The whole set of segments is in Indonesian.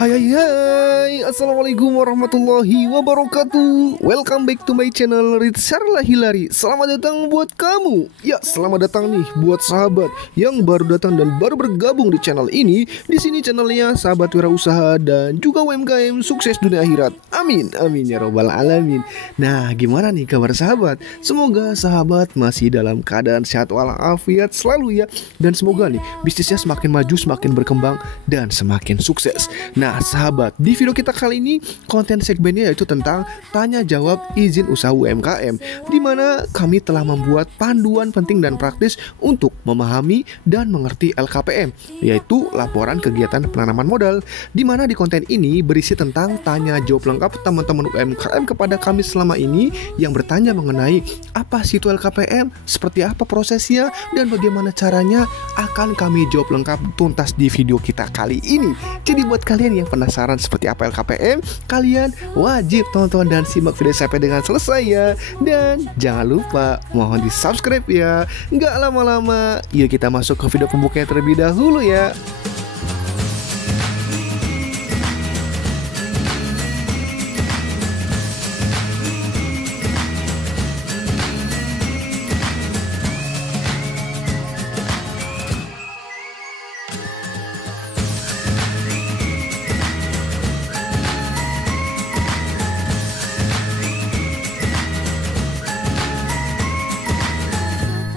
Hai hai hai, Assalamualaikum warahmatullahi wabarakatuh. Welcome back to my channel Rizarla Hilary. Selamat datang buat kamu. Ya, selamat datang nih buat sahabat yang baru datang dan baru bergabung di channel ini. Di sini channelnya sahabat wirausaha dan juga UMKM sukses dunia akhirat. Amin, amin ya robbal alamin. Nah, gimana nih kabar sahabat? Semoga sahabat masih dalam keadaan sehat walafiat selalu ya. Dan semoga nih bisnisnya semakin maju, semakin berkembang dan semakin sukses. Nah sahabat, di video kita kali ini konten segmennya yaitu tentang tanya jawab izin usaha UMKM, di mana kami telah membuat panduan penting dan praktis untuk memahami dan mengerti LKPM, yaitu laporan kegiatan penanaman modal, di mana di konten ini berisi tentang tanya jawab lengkap teman-teman UMKM kepada kami selama ini yang bertanya mengenai apa sih itu LKPM, seperti apa prosesnya, dan bagaimana caranya akan kami jawab lengkap tuntas di video kita kali ini. Jadi buat kalian yang penasaran seperti apa LKPM, kalian wajib tonton dan simak video sampai dengan selesai ya. Dan jangan lupa mohon di subscribe ya. Nggak lama-lama, yuk kita masuk ke video pembukaan terlebih dahulu ya.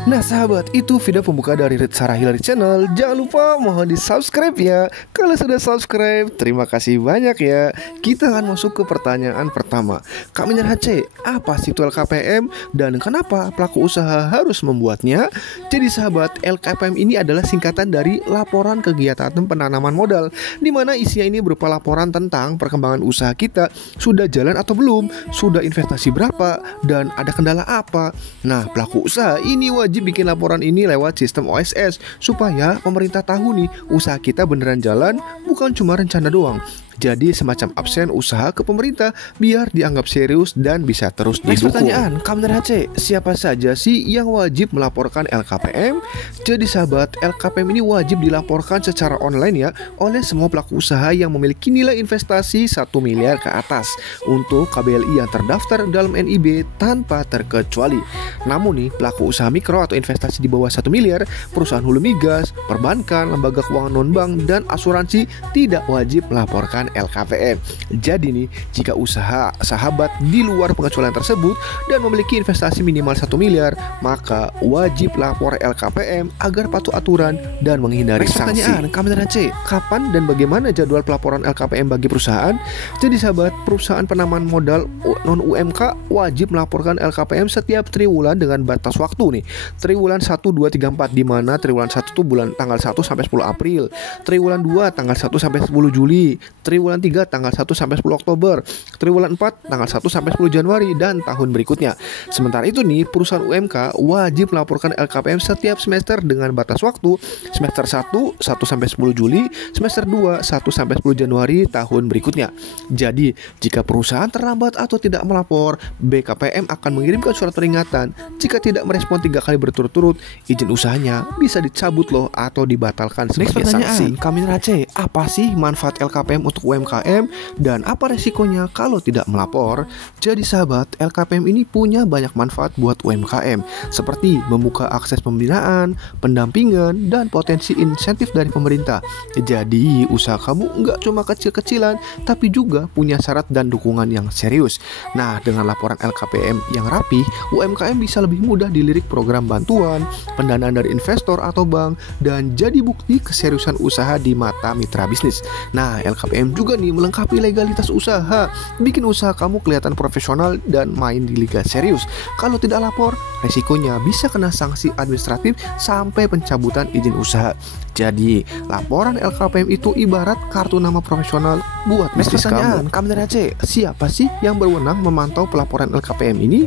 Nah sahabat, itu video pembuka dari Rizarla Hilary Channel. Jangan lupa mohon di subscribe ya. Kalau sudah subscribe, terima kasih banyak ya. Kita akan masuk ke pertanyaan pertama. Kak Minjar HC, apa sih itu LKPM dan kenapa pelaku usaha harus membuatnya? Jadi sahabat, LKPM ini adalah singkatan dari laporan kegiatan penanaman modal, di mana isinya ini berupa laporan tentang perkembangan usaha kita, sudah jalan atau belum, sudah investasi berapa, dan ada kendala apa. Nah pelaku usaha ini wajib bikin laporan ini lewat sistem OSS supaya pemerintah tahu nih usaha kita beneran jalan, bukan cuma rencana doang. Jadi semacam absen usaha ke pemerintah biar dianggap serius dan bisa terus didukung. Pertanyaan, Kamder HC, siapa saja sih yang wajib melaporkan LKPM? Jadi sahabat, LKPM ini wajib dilaporkan secara online ya oleh semua pelaku usaha yang memiliki nilai investasi 1 miliar ke atas untuk KBLI yang terdaftar dalam NIB tanpa terkecuali. Namun nih, pelaku usaha mikro atau investasi di bawah 1 miliar, perusahaan hulu migas, perbankan, lembaga keuangan non-bank, dan asuransi tidak wajib melaporkan LKPM. Jadi nih, jika usaha sahabat di luar pengecualian tersebut dan memiliki investasi minimal 1 miliar, maka wajib lapor LKPM agar patuh aturan dan menghindari sanksi. Pertanyaan, Kamera C, kapan dan bagaimana jadwal pelaporan LKPM bagi perusahaan? Jadi sahabat, perusahaan penanaman modal non UMK wajib melaporkan LKPM setiap triwulan dengan batas waktu nih. Triwulan 1, 2, 3, 4, di mana triwulan 1 itu bulan tanggal 1 sampai 10 April, triwulan 2 tanggal 1 sampai 10 Juli, triwulan 3 tanggal 1 sampai 10 Oktober, triwulan 4 tanggal 1 sampai 10 Januari, dan tahun berikutnya. Sementara itu nih, perusahaan UMK wajib melaporkan LKPM setiap semester dengan batas waktu semester 1 sampai 10 Juli, semester 2 1 sampai 10 Januari tahun berikutnya. Jadi, jika perusahaan terlambat atau tidak melapor, BKPM akan mengirimkan surat peringatan. Jika tidak merespon 3 kali berturut-turut, izin usahanya bisa dicabut loh atau dibatalkan sebagai sanksi. Kamera C, apa sih manfaat LKPM untuk UMKM dan apa resikonya kalau tidak melapor? Jadi sahabat, LKPM ini punya banyak manfaat buat UMKM, seperti membuka akses pembinaan, pendampingan, dan potensi insentif dari pemerintah. Jadi usaha kamu nggak cuma kecil-kecilan, tapi juga punya syarat dan dukungan yang serius. Nah, dengan laporan LKPM yang rapi, UMKM bisa lebih mudah dilirik program bantuan, pendanaan dari investor atau bank, dan jadi bukti keseriusan usaha di mata mitra bisnis. Nah, LKPM juga nih melengkapi legalitas usaha, bikin usaha kamu kelihatan profesional dan main di liga serius. Kalau tidak lapor, resikonya bisa kena sanksi administratif sampai pencabutan izin usaha. Jadi, laporan LKPM itu ibarat kartu nama profesional buat bisnis kamu. Kamera C, siapa sih yang berwenang memantau pelaporan LKPM ini?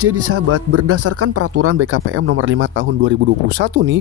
Jadi sahabat, berdasarkan peraturan BKPM nomor 5 tahun 2021 nih,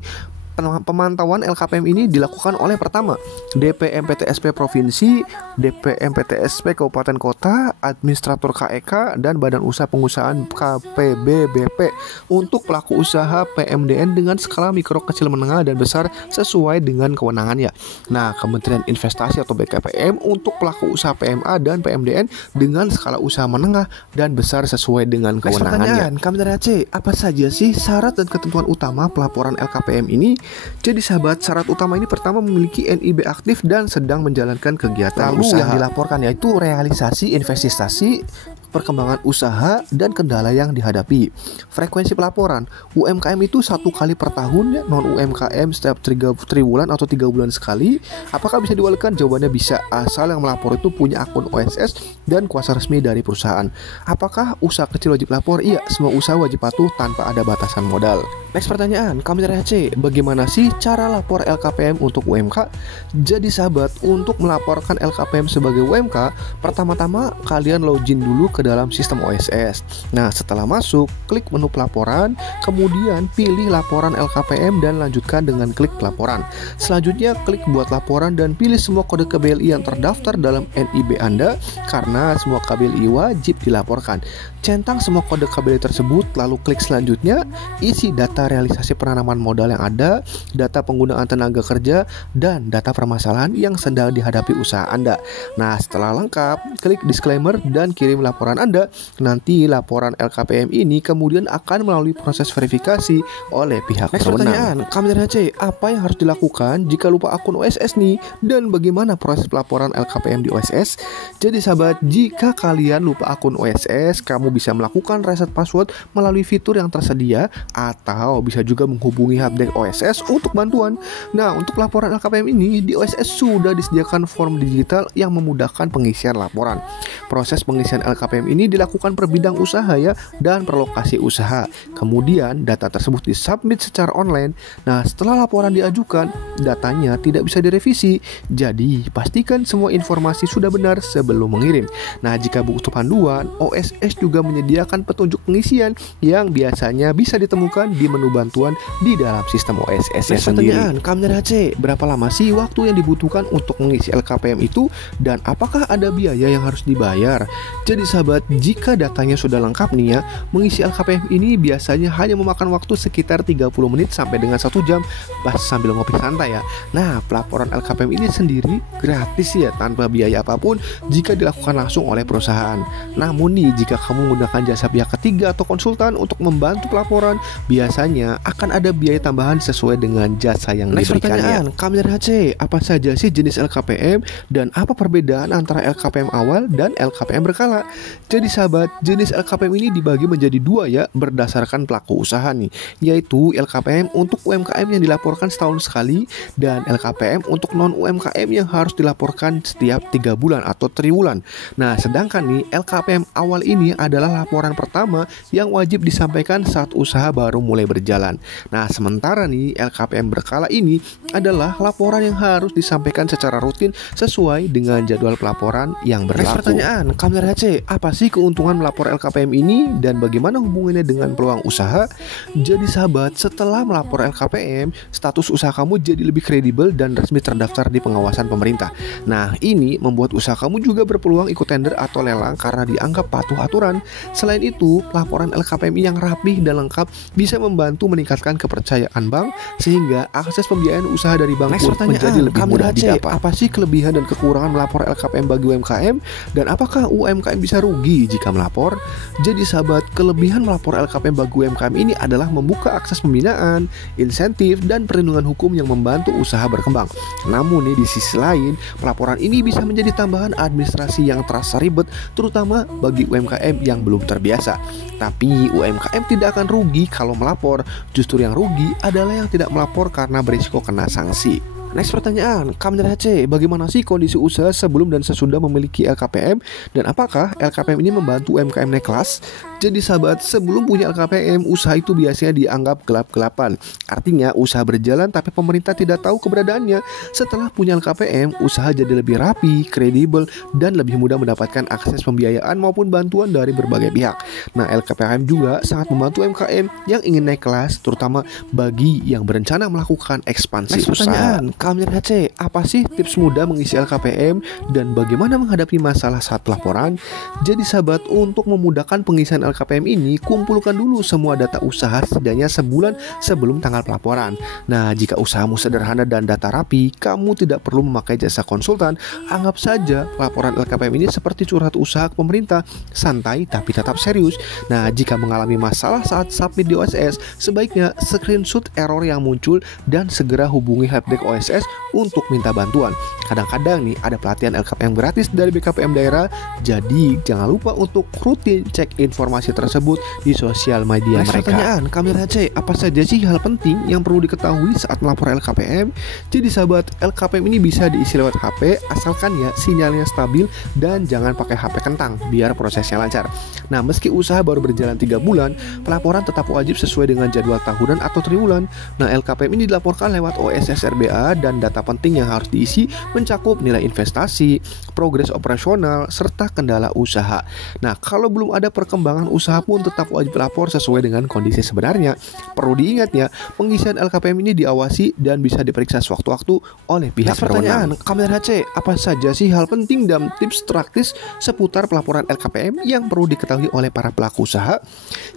Pemantauan LKPM ini dilakukan oleh pertama DPMPTSP Provinsi, DPMPTSP Kabupaten Kota, Administrator KEK, dan Badan Usaha Pengusahaan KPBBP untuk pelaku usaha PMDN dengan skala mikro, kecil, menengah, dan besar sesuai dengan kewenangannya. Nah, Kementerian Investasi atau BKPM untuk pelaku usaha PMA dan PMDN dengan skala usaha menengah dan besar sesuai dengan kewenangannya. Kami dari Aceh, apa saja sih syarat dan ketentuan utama pelaporan LKPM ini? Jadi sahabat, syarat utama ini pertama memiliki NIB aktif dan sedang menjalankan kegiatan usaha. Yang dilaporkan yaitu realisasi investasi, perkembangan usaha, dan kendala yang dihadapi. Frekuensi pelaporan UMKM itu 1 kali per tahun ya, non UMKM setiap 3 bulan atau 3 bulan sekali. Apakah bisa diwakilkan? Jawabannya bisa, asal yang melapor itu punya akun OSS dan kuasa resmi dari perusahaan. Apakah usaha kecil wajib lapor? Iya, semua usaha wajib patuh tanpa ada batasan modal. Next pertanyaan, kami dari Aceh, bagaimana sih cara lapor LKPM untuk UMK? Jadi sahabat, untuk melaporkan LKPM sebagai UMK, pertama-tama kalian login dulu ke dalam sistem OSS. Nah, setelah masuk, klik menu pelaporan, kemudian pilih laporan LKPM dan lanjutkan dengan klik pelaporan. Selanjutnya, klik buat laporan dan pilih semua kode KBLI yang terdaftar dalam NIB Anda karena semua KBLI wajib dilaporkan. Centang semua kode KBLI tersebut, lalu klik selanjutnya, isi data realisasi penanaman modal yang ada, data penggunaan tenaga kerja, dan data permasalahan yang sedang dihadapi usaha Anda. Nah, setelah lengkap, klik disclaimer dan kirim laporan Anda. Nanti laporan LKPM ini kemudian akan melalui proses verifikasi oleh pihak berwenang. Kami dari Aceh, apa yang harus dilakukan jika lupa akun OSS nih? Dan bagaimana proses pelaporan LKPM di OSS? Jadi sahabat, jika kalian lupa akun OSS, kamu bisa melakukan reset password melalui fitur yang tersedia atau bisa juga menghubungi helpdesk OSS untuk bantuan. Nah, untuk laporan LKPM ini di OSS sudah disediakan form digital yang memudahkan pengisian laporan. Proses pengisian LKPM ini dilakukan per bidang usaha ya dan per lokasi usaha. Kemudian data tersebut disubmit secara online. Nah, setelah laporan diajukan, datanya tidak bisa direvisi. Jadi, pastikan semua informasi sudah benar sebelum mengirim. Nah, jika butuh panduan, OSS juga menyediakan petunjuk pengisian yang biasanya bisa ditemukan di menu bantuan di dalam sistem OSS sendiri. Kami dari Aceh, berapa lama sih waktu yang dibutuhkan untuk mengisi LKPM itu dan apakah ada biaya yang harus dibayar? Jadi sahabat, jika datanya sudah lengkap nih ya, mengisi LKPM ini biasanya hanya memakan waktu sekitar 30 menit sampai dengan 1 jam pas sambil ngopi santai ya. Nah, pelaporan LKPM ini sendiri gratis ya, tanpa biaya apapun jika dilakukan langsung oleh perusahaan. Namun nih, jika kamu menggunakan jasa pihak ketiga atau konsultan untuk membantu pelaporan, biasanya akan ada biaya tambahan sesuai dengan jasa yang diberikannya. Kami dari Aceh, apa saja sih jenis LKPM dan apa perbedaan antara LKPM awal dan LKPM berkala? Jadi sahabat, jenis LKPM ini dibagi menjadi 2 ya, berdasarkan pelaku usaha nih, yaitu LKPM untuk UMKM yang dilaporkan setahun sekali dan LKPM untuk non UMKM yang harus dilaporkan setiap 3 bulan atau triwulan. Nah, sedangkan nih LKPM awal ini adalah laporan pertama yang wajib disampaikan saat usaha baru mulai berjalan. Nah, sementara nih LKPM berkala ini adalah laporan yang harus disampaikan secara rutin sesuai dengan jadwal pelaporan yang berlaku. Pertanyaan, kami dari Aceh, apa sih keuntungan melapor LKPM ini dan bagaimana hubungannya dengan peluang usaha? Jadi sahabat, setelah melapor LKPM, status usaha kamu jadi lebih kredibel dan resmi terdaftar di pengawasan pemerintah. Nah, ini membuat usaha kamu juga berpeluang ikut tender atau lelang karena dianggap patuh aturan. Selain itu, laporan LKPM yang rapih dan lengkap bisa membantu meningkatkan kepercayaan bank sehingga akses pembiayaan usaha dari bank pun menjadi lebih mudah didapat. Apa sih kelebihan dan kekurangan melapor LKPM bagi UMKM dan apakah UMKM bisa rugi jika melapor? Jadi sahabat, kelebihan melapor LKPM bagi UMKM ini adalah membuka akses pembinaan, insentif, dan perlindungan hukum yang membantu usaha berkembang. Namun nih, di sisi lain, pelaporan ini bisa menjadi tambahan administrasi yang terasa ribet, terutama bagi UMKM yang belum terbiasa. Tapi UMKM tidak akan rugi kalau melapor. Justru yang rugi adalah yang tidak melapor karena berisiko kena sanksi. Next pertanyaan, Kamil HC, bagaimana sih kondisi usaha sebelum dan sesudah memiliki LKPM dan apakah LKPM ini membantu UMKM naik kelas? Jadi sahabat, sebelum punya LKPM, usaha itu biasanya dianggap gelap-gelapan. Artinya usaha berjalan tapi pemerintah tidak tahu keberadaannya. Setelah punya LKPM, usaha jadi lebih rapi, kredibel, dan lebih mudah mendapatkan akses pembiayaan maupun bantuan dari berbagai pihak. Nah, LKPM juga sangat membantu UMKM yang ingin naik kelas, terutama bagi yang berencana melakukan ekspansi usaha. Kamil HC, apa sih tips mudah mengisi LKPM dan bagaimana menghadapi masalah saat pelaporan? Jadi sahabat, untuk memudahkan pengisian LKPM ini, kumpulkan dulu semua data usaha setidaknya sebulan sebelum tanggal pelaporan. Nah, jika usahamu sederhana dan data rapi, kamu tidak perlu memakai jasa konsultan. Anggap saja laporan LKPM ini seperti curhat usaha ke pemerintah, santai tapi tetap serius. Nah, jika mengalami masalah saat submit di OSS, sebaiknya screenshot error yang muncul dan segera hubungi helpdesk OSS untuk minta bantuan. Kadang-kadang nih ada pelatihan LKPM gratis dari BKPM daerah, jadi jangan lupa untuk rutin cek informasi tersebut di sosial media mereka. Pertanyaan, Kamil HC, apa saja sih hal penting yang perlu diketahui saat melapor LKPM? Jadi sahabat, LKPM ini bisa diisi lewat HP asalkan ya sinyalnya stabil dan jangan pakai HP kentang biar prosesnya lancar. Nah, meski usaha baru berjalan 3 bulan, pelaporan tetap wajib sesuai dengan jadwal tahunan atau triwulan. Nah, LKPM ini dilaporkan lewat OSS RBA dan data penting yang harus diisi mencakup nilai investasi, progres operasional, serta kendala usaha. Nah, kalau belum ada perkembangan usaha pun tetap wajib lapor sesuai dengan kondisi sebenarnya. Perlu diingat ya, pengisian LKPM ini diawasi dan bisa diperiksa sewaktu-waktu oleh pihak berwenang. Kamil HC, apa saja sih hal penting dan tips praktis seputar pelaporan LKPM yang perlu diketahui oleh para pelaku usaha?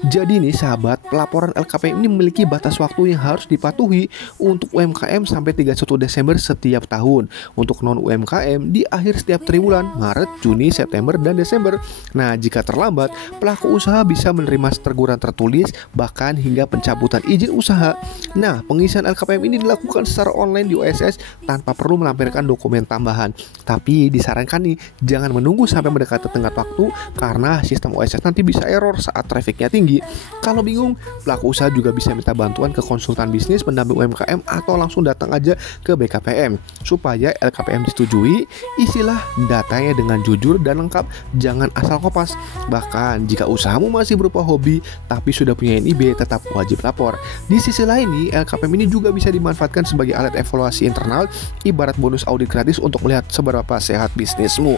Jadi nih sahabat, pelaporan LKPM ini memiliki batas waktu yang harus dipatuhi untuk UMKM sampai 31 Desember setiap tahun. Untuk non-UMKM di akhir setiap triwulan, Maret, Juni, September, dan Desember. Nah, jika terlambat, pelaku usaha bisa menerima teguran tertulis, bahkan hingga pencabutan izin usaha. Nah, pengisian LKPM ini dilakukan secara online di OSS tanpa perlu melampirkan dokumen tambahan. Tapi disarankan nih, jangan menunggu sampai mendekati tenggat waktu karena sistem OSS nanti bisa error saat trafficnya tinggi. Kalau bingung, pelaku usaha juga bisa minta bantuan ke konsultan bisnis pendamping UMKM atau langsung datang aja ke BKPM. Supaya LKPM disetujui, isilah datanya dengan jujur dan lengkap, jangan asal kopas. Bahkan jika usahamu masih berupa hobi tapi sudah punya NIB, tetap wajib lapor. Di sisi lain nih, LKPM ini juga bisa dimanfaatkan sebagai alat evaluasi internal, ibarat bonus audit gratis untuk melihat seberapa sehat bisnismu.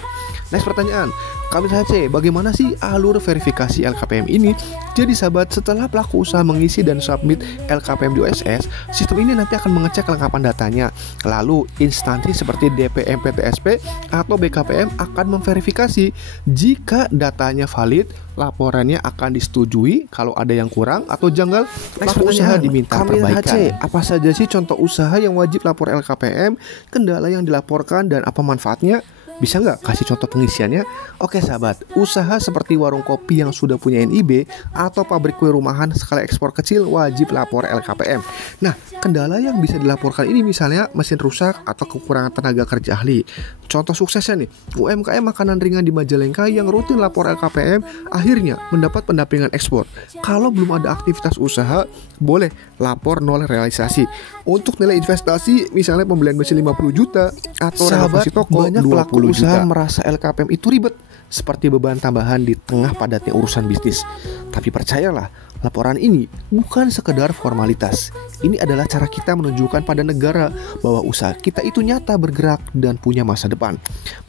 Next pertanyaan, Kamil HC, bagaimana sih alur verifikasi LKPM ini? Jadi sahabat, setelah pelaku usaha mengisi dan submit LKPM di OSS, sistem ini nanti akan mengecek kelengkapan datanya. Lalu instansi seperti DPM PTSP atau BKPM akan memverifikasi. Jika datanya valid, laporannya akan disetujui. Kalau ada yang kurang atau janggal, pelaku usaha diminta perbaikan. Apa saja sih contoh usaha yang wajib lapor LKPM, kendala yang dilaporkan, dan apa manfaatnya? Bisa nggak kasih contoh pengisiannya? Oke sahabat, usaha seperti warung kopi yang sudah punya NIB atau pabrik kue rumahan skala ekspor kecil wajib lapor LKPM. Nah, kendala yang bisa dilaporkan ini misalnya mesin rusak atau kekurangan tenaga kerja ahli. Contoh suksesnya nih, UMKM makanan ringan di Majalengka yang rutin lapor LKPM akhirnya mendapat pendampingan ekspor. Kalau belum ada aktivitas usaha, boleh lapor nol realisasi. Untuk nilai investasi, misalnya pembelian mesin 50 juta atau renovasi toko, banyak pelaku usaha merasa LKPM itu ribet, seperti beban tambahan di tengah padatnya urusan bisnis. Tapi percayalah, laporan ini bukan sekedar formalitas. Ini adalah cara kita menunjukkan pada negara bahwa usaha kita itu nyata bergerak dan punya masa depan.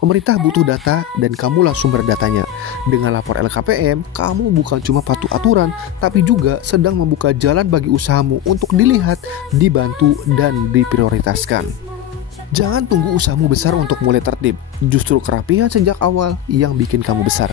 Pemerintah butuh data dan kamulah sumber datanya. Dengan lapor LKPM, kamu bukan cuma patuh aturan, tapi juga sedang membuka jalan bagi usahamu untuk dilihat, dibantu, dan diprioritaskan. Jangan tunggu usahamu besar untuk mulai tertib. Justru kerapihan sejak awal yang bikin kamu besar.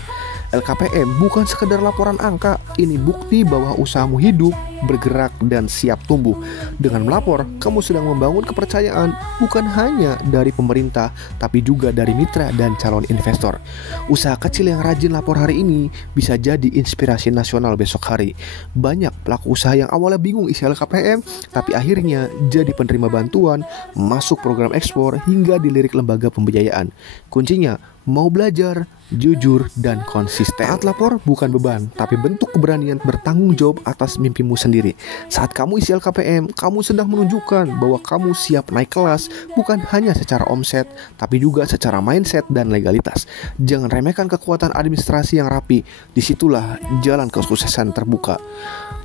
LKPM bukan sekedar laporan angka, ini bukti bahwa usahamu hidup, bergerak, dan siap tumbuh. Dengan melapor, kamu sedang membangun kepercayaan bukan hanya dari pemerintah, tapi juga dari mitra dan calon investor. Usaha kecil yang rajin lapor hari ini bisa jadi inspirasi nasional besok hari. Banyak pelaku usaha yang awalnya bingung isi LKPM, tapi akhirnya jadi penerima bantuan, masuk program ekspor, hingga dilirik lembaga pembiayaan. Kuncinya, mau belajar, jujur, dan konsisten. Taat lapor bukan beban, tapi bentuk keberanian bertanggung jawab atas mimpimu sendiri. Saat kamu isi LKPM, kamu sedang menunjukkan bahwa kamu siap naik kelas, bukan hanya secara omset, tapi juga secara mindset dan legalitas. Jangan remehkan kekuatan administrasi yang rapi. Disitulah jalan kesuksesan terbuka.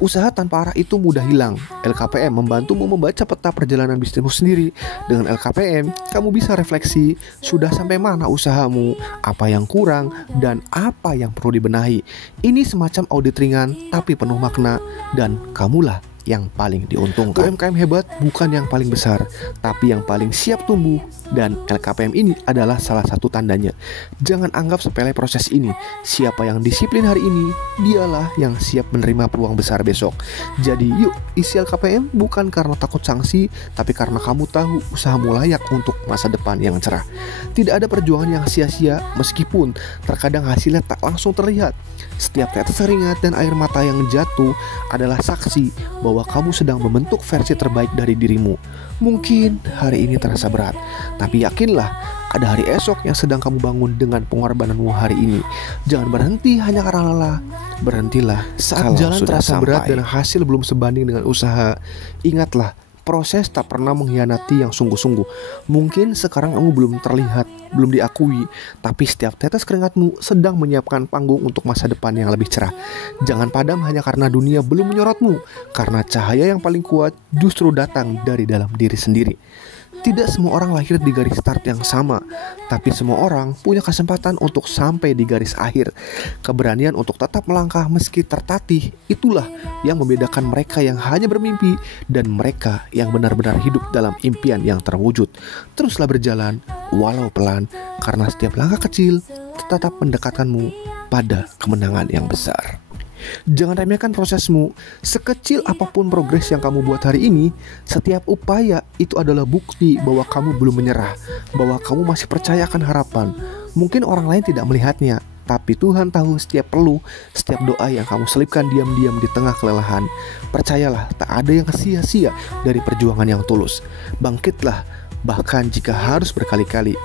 Usaha tanpa arah itu mudah hilang. LKPM membantumu membaca peta perjalanan bisnismu sendiri. Dengan LKPM, kamu bisa refleksi sudah sampai mana usahamu, apa yang kurang, dan apa yang perlu dibenahi. Ini semacam audit ringan tapi penuh makna, dan kamulah yang paling diuntungkan. UMKM hebat bukan yang paling besar, tapi yang paling siap tumbuh, dan LKPM ini adalah salah satu tandanya. Jangan anggap sepele proses ini. Siapa yang disiplin hari ini, dialah yang siap menerima peluang besar besok. Jadi yuk isi LKPM bukan karena takut sanksi, tapi karena kamu tahu usahamu layak untuk masa depan yang cerah. Tidak ada perjuangan yang sia-sia, meskipun terkadang hasilnya tak langsung terlihat. Setiap tetes keringat dan air mata yang jatuh adalah saksi bahwa kamu sedang membentuk versi terbaik dari dirimu. Mungkin hari ini terasa berat, tapi yakinlah ada hari esok yang sedang kamu bangun dengan pengorbananmu hari ini. Jangan berhenti hanya karena lelah. Berhentilah saat jalan terasa berat dan hasil belum sebanding dengan usaha. Ingatlah, proses tak pernah mengkhianati yang sungguh-sungguh. Mungkin sekarang kamu belum terlihat, belum diakui, tapi setiap tetes keringatmu sedang menyiapkan panggung untuk masa depan yang lebih cerah. Jangan padam hanya karena dunia belum menyorotmu, karena cahaya yang paling kuat justru datang dari dalam diri sendiri. Tidak semua orang lahir di garis start yang sama, tapi semua orang punya kesempatan untuk sampai di garis akhir. Keberanian untuk tetap melangkah meski tertatih, itulah yang membedakan mereka yang hanya bermimpi dan mereka yang benar-benar hidup dalam impian yang terwujud. Teruslah berjalan, walau pelan, karena setiap langkah kecil tetap mendekatkanmu pada kemenangan yang besar. Jangan remehkan prosesmu. Sekecil apapun progres yang kamu buat hari ini, setiap upaya itu adalah bukti bahwa kamu belum menyerah, bahwa kamu masih percaya akan harapan. Mungkin orang lain tidak melihatnya, tapi Tuhan tahu setiap peluh, setiap doa yang kamu selipkan diam-diam di tengah kelelahan. Percayalah, tak ada yang sia-sia dari perjuangan yang tulus. Bangkitlah, bahkan jika harus berkali-kali.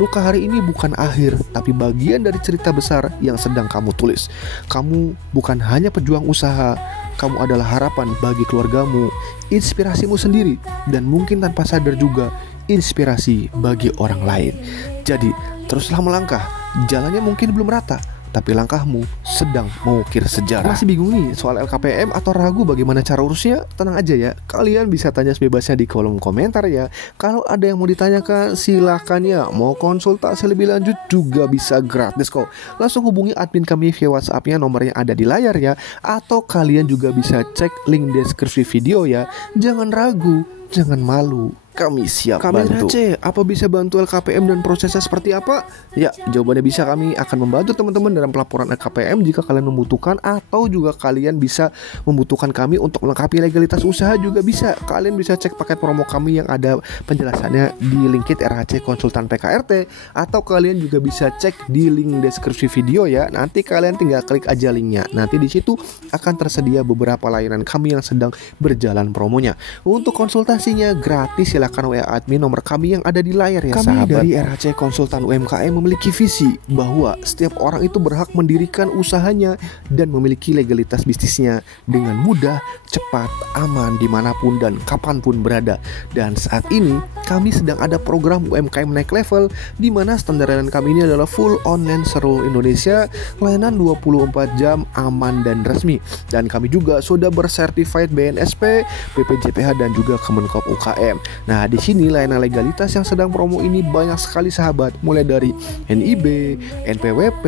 Luka hari ini bukan akhir, tapi bagian dari cerita besar yang sedang kamu tulis. Kamu bukan hanya pejuang usaha, kamu adalah harapan bagi keluargamu, inspirasimu sendiri, dan mungkin tanpa sadar juga inspirasi bagi orang lain. Jadi, teruslah melangkah. Jalannya mungkin belum rata, tapi langkahmu sedang mengukir sejarah. Masih bingung nih soal LKPM atau ragu bagaimana cara urusnya? Tenang aja ya, kalian bisa tanya sebebasnya di kolom komentar ya. Kalau ada yang mau ditanyakan silakan ya. Mau konsultasi lebih lanjut juga bisa gratis kok. Langsung hubungi admin kami via WhatsApp-nya, nomornya ada di layar ya. Atau kalian juga bisa cek link deskripsi video ya. Jangan ragu, jangan malu. Kami siap bantu. Apa bisa bantu LKPM dan prosesnya seperti apa? Ya, jawabannya bisa. Kami akan membantu teman-teman dalam pelaporan LKPM jika kalian membutuhkan, atau juga kalian bisa membutuhkan kami untuk melengkapi legalitas usaha juga bisa. Kalian bisa cek paket promo kami yang ada penjelasannya di Linkit RHC Konsultan PKRT, atau kalian juga bisa cek di link deskripsi video ya. Nanti kalian tinggal klik aja linknya. Nanti di situ akan tersedia beberapa layanan kami yang sedang berjalan promonya. Untuk konsultasinya gratis, silakan WA admin nomor kami yang ada di layar ya sahabat. Kami dari RHC Konsultan UMKM memiliki visi bahwa setiap orang itu berhak mendirikan usahanya dan memiliki legalitas bisnisnya dengan mudah, cepat, aman dimanapun dan kapanpun berada. Dan saat ini kami sedang ada program UMKM naik level, di mana standar layanan kami ini adalah full online seluruh Indonesia, layanan 24 jam, aman dan resmi. Dan kami juga sudah bersertified BNSP, BPJPH dan juga Kemenkop UKM. Nah, di sini layanan legalitas yang sedang promo ini banyak sekali sahabat, mulai dari NIB, NPWP,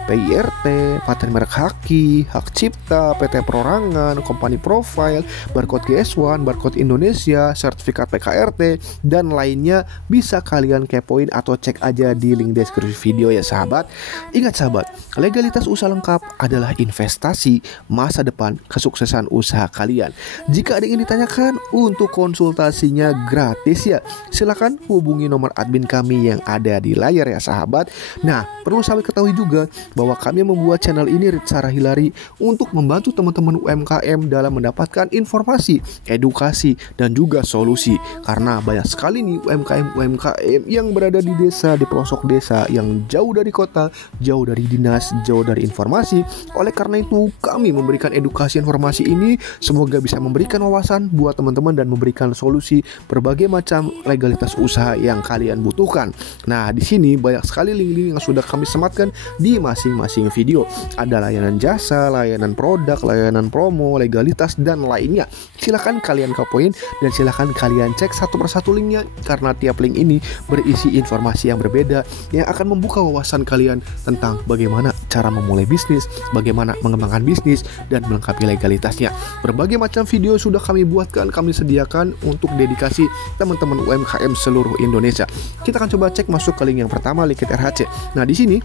PIRT, paten merek haki, hak cipta, PT Perorangan, company profile, barcode GS1, barcode Indonesia, sertifikat PKRT, dan lainnya bisa kalian kepoin atau cek aja di link deskripsi video ya sahabat. Ingat sahabat, legalitas usaha lengkap adalah investasi masa depan kesuksesan usaha kalian. Jika ada yang ditanyakan, untuk konsultasinya gratis ya. Silakan hubungi nomor admin kami yang ada di layar ya sahabat. Nah, perlu saya ketahui juga bahwa kami membuat channel ini Sarah Hilary untuk membantu teman-teman UMKM dalam mendapatkan informasi, edukasi, dan juga solusi. Karena banyak sekali nih UMKM yang berada di desa, di pelosok desa, yang jauh dari kota, jauh dari dinas, jauh dari informasi. Oleh karena itu kami memberikan edukasi informasi ini semoga bisa memberikan wawasan buat teman-teman dan memberikan solusi berbagai macam legalitas usaha yang kalian butuhkan. Nah, di sini banyak sekali link-link yang sudah kami sematkan di masing-masing video. Ada layanan jasa, layanan produk, layanan promo, legalitas, dan lainnya. Silahkan kalian kepoin dan silahkan kalian cek satu persatu linknya, karena tiap link ini berisi informasi yang berbeda yang akan membuka wawasan kalian tentang bagaimana cara memulai bisnis, bagaimana mengembangkan bisnis, dan melengkapi legalitasnya. Berbagai macam video sudah kami buatkan, kami sediakan untuk dedikasi teman-teman UMKM seluruh Indonesia. Kita akan coba cek masuk ke link yang pertama, link RHC. Nah, di sini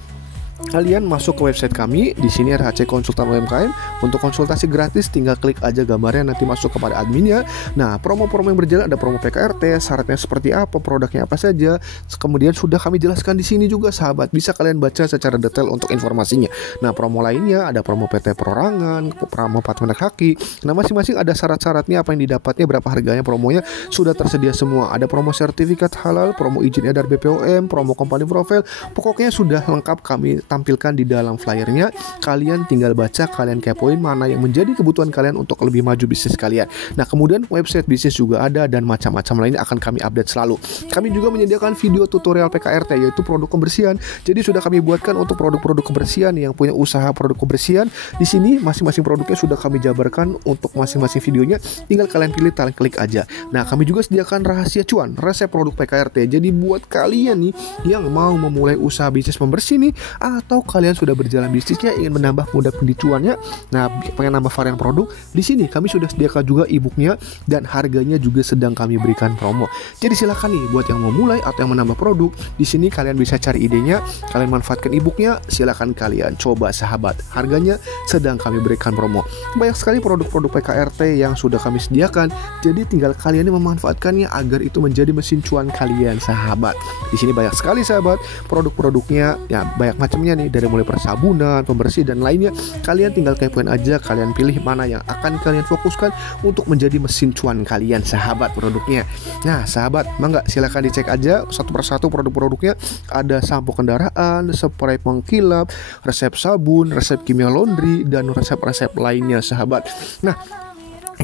kalian masuk ke website kami. Di sini RHC Konsultan UMKM. Untuk konsultasi gratis tinggal klik aja gambarnya, nanti masuk kepada adminnya. Nah, promo-promo yang berjalan ada promo PKRT, syaratnya seperti apa, produknya apa saja. Kemudian sudah kami jelaskan di sini juga sahabat, bisa kalian baca secara detail untuk informasinya. Nah, promo lainnya ada promo PT Perorangan, promo Paten Kaki. Nah, masing-masing ada syarat-syaratnya, apa yang didapatnya, berapa harganya, promonya sudah tersedia semua. Ada promo sertifikat halal, promo izin edar BPOM, promo company profile. Pokoknya sudah lengkap kami tampilkan di dalam flyernya. Kalian tinggal baca, kalian kepoin mana yang menjadi kebutuhan kalian untuk lebih maju bisnis kalian. Nah, kemudian website bisnis juga ada dan macam-macam lainnya akan kami update selalu. Kami juga menyediakan video tutorial PKRT, yaitu produk kebersihan. Jadi sudah kami buatkan untuk produk-produk kebersihan yang punya usaha produk kebersihan. Di sini masing-masing produknya sudah kami jabarkan untuk masing-masing videonya. Tinggal kalian pilih, klik aja. Nah, kami juga sediakan rahasia cuan, resep produk PKRT. Jadi buat kalian nih yang mau memulai usaha bisnis pembersih nih, atau kalian sudah berjalan bisnisnya ingin menambah modal pendicuannya, nah pengen nambah varian produk, di sini kami sudah sediakan juga e-booknya dan harganya juga sedang kami berikan promo. Jadi silakan nih buat yang mau mulai atau yang menambah produk, di sini kalian bisa cari idenya, kalian manfaatkan e-booknya, silakan kalian coba sahabat. Harganya sedang kami berikan promo. Banyak sekali produk-produk PKRT yang sudah kami sediakan, jadi tinggal kalian memanfaatkannya agar itu menjadi mesin cuan kalian sahabat. Di sini banyak sekali sahabat produk-produknya, ya banyak macamnya nih, dari mulai persabunan, pembersih, dan lainnya. Kalian tinggal kepoin aja, kalian pilih mana yang akan kalian fokuskan untuk menjadi mesin cuan kalian sahabat produknya. Nah sahabat, mangga silakan dicek aja satu persatu produk-produknya. Ada sampo kendaraan, spray pengkilap, resep sabun, resep kimia laundry, dan resep-resep lainnya sahabat. Nah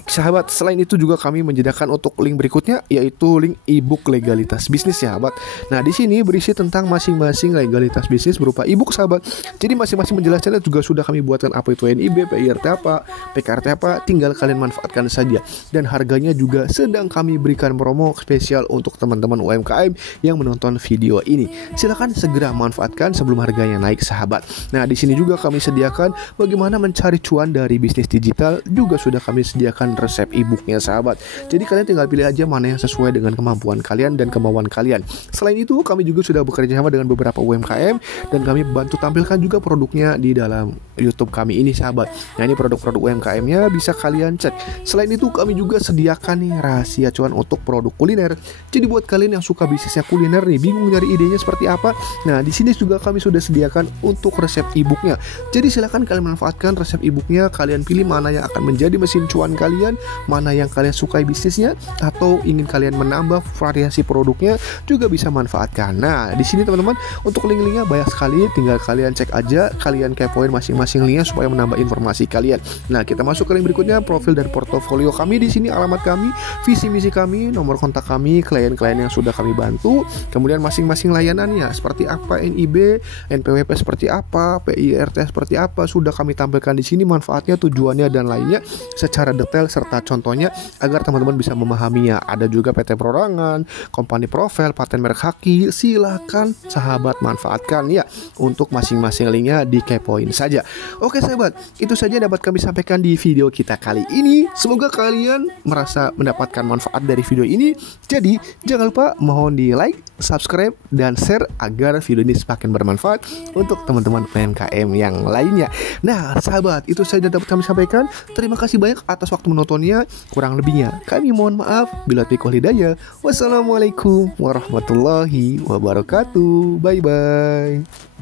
sahabat, selain itu juga kami menyediakan untuk link berikutnya, yaitu link e-book legalitas bisnis sahabat. Nah, di sini berisi tentang masing-masing legalitas bisnis berupa e-book sahabat. Jadi masing-masing menjelaskannya juga sudah kami buatkan, apa itu NIB, PIRT apa, PKRT apa, tinggal kalian manfaatkan saja. Dan harganya juga sedang kami berikan promo spesial untuk teman-teman UMKM yang menonton video ini. Silakan segera manfaatkan sebelum harganya naik sahabat. Nah, di sini juga kami sediakan bagaimana mencari cuan dari bisnis digital, juga sudah kami sediakan resep e-booknya sahabat. Jadi kalian tinggal pilih aja mana yang sesuai dengan kemampuan kalian dan kemauan kalian. Selain itu kami juga sudah bekerja sama dengan beberapa UMKM dan kami bantu tampilkan juga produknya di dalam YouTube kami ini sahabat. Nah, ini produk-produk UMKM-nya bisa kalian cek. Selain itu kami juga sediakan nih rahasia cuan untuk produk kuliner. Jadi buat kalian yang suka bisnisnya kuliner nih, bingung nyari idenya seperti apa, nah di sini juga kami sudah sediakan untuk resep e-booknya. Jadi silakan kalian manfaatkan resep e-booknya, kalian pilih mana yang akan menjadi mesin cuan kalian, mana yang kalian sukai bisnisnya, atau ingin kalian menambah variasi produknya, juga bisa manfaatkan. Nah, di sini teman-teman, untuk link-linknya banyak sekali, tinggal kalian cek aja, kalian kepoin masing-masing linknya supaya menambah informasi kalian. Nah, kita masuk ke link berikutnya, profil dan portofolio kami. Di sini alamat kami, visi misi kami, nomor kontak kami, klien-klien yang sudah kami bantu, kemudian masing-masing layanannya seperti apa, NIB, NPWP seperti apa, PIRT seperti apa, sudah kami tampilkan di sini manfaatnya, tujuannya, dan lainnya secara detail serta contohnya agar teman-teman bisa memahaminya. Ada juga PT Perorangan, company profile, paten merek haki. Silakan sahabat manfaatkan ya untuk masing-masing linknya, dikepoin saja. Oke sahabat, itu saja dapat kami sampaikan di video kita kali ini. Semoga kalian merasa mendapatkan manfaat dari video ini. Jadi jangan lupa mohon di like, subscribe, dan share agar video ini semakin bermanfaat untuk teman-teman UMKM yang lainnya. Nah sahabat, itu saja dapat kami sampaikan. Terima kasih banyak atas waktu menontonnya. Kurang lebihnya kami mohon maaf. Bila taufiq wal hidayah. Wassalamualaikum warahmatullahi wabarakatuh. Bye bye.